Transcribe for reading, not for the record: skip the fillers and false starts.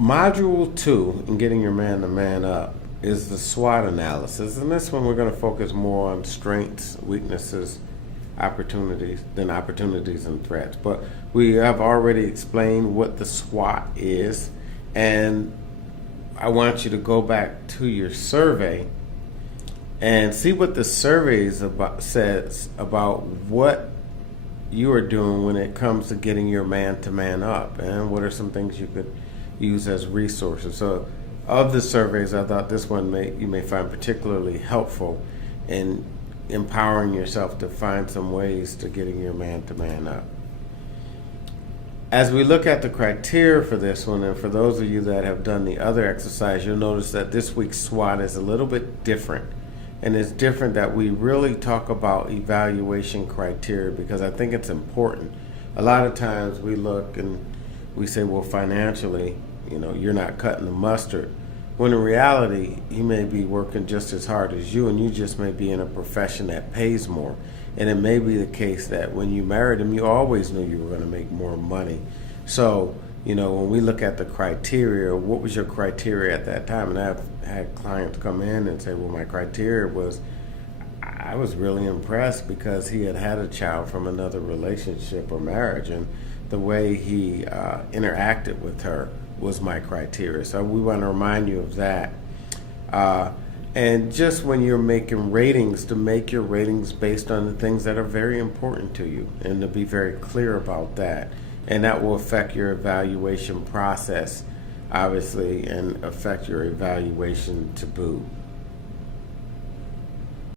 Module 2 in getting your man to man up is the SWOT analysis. And this one we're going to focus more on strengths, weaknesses, opportunities and threats. But we have already explained what the SWOT is. And I want you to go back to your survey and see what the survey says about what you are doing when it comes to getting your man to man up, and what are some things you could use as resources. So of the surveys, I thought this one you may find particularly helpful in empowering yourself to find some ways to getting your man to man up. As we look at the criteria for this one, and for those of you that have done the other exercise, you'll notice that this week's SWOT is a little bit different. And it's different that we really talk about evaluation criteria, because I think it's important. A lot of times we look and we say, well, financially, you're not cutting the mustard. When in reality, he may be working just as hard as you, and you just may be in a profession that pays more. And it may be the case that when you married him, you always knew you were going to make more money. So, when we look at the criteria, what was your criteria at that time? And I've had clients come in and say, well, my criteria was, I was really impressed because he had a child from another relationship or marriage, and the way he interacted with her was my criteria. So we want to remind you of that. And just when you're making ratings, to make your ratings based on the things that are very important to you, and to be very clear about that. And that will affect your evaluation process, obviously, and affect your evaluation to boot.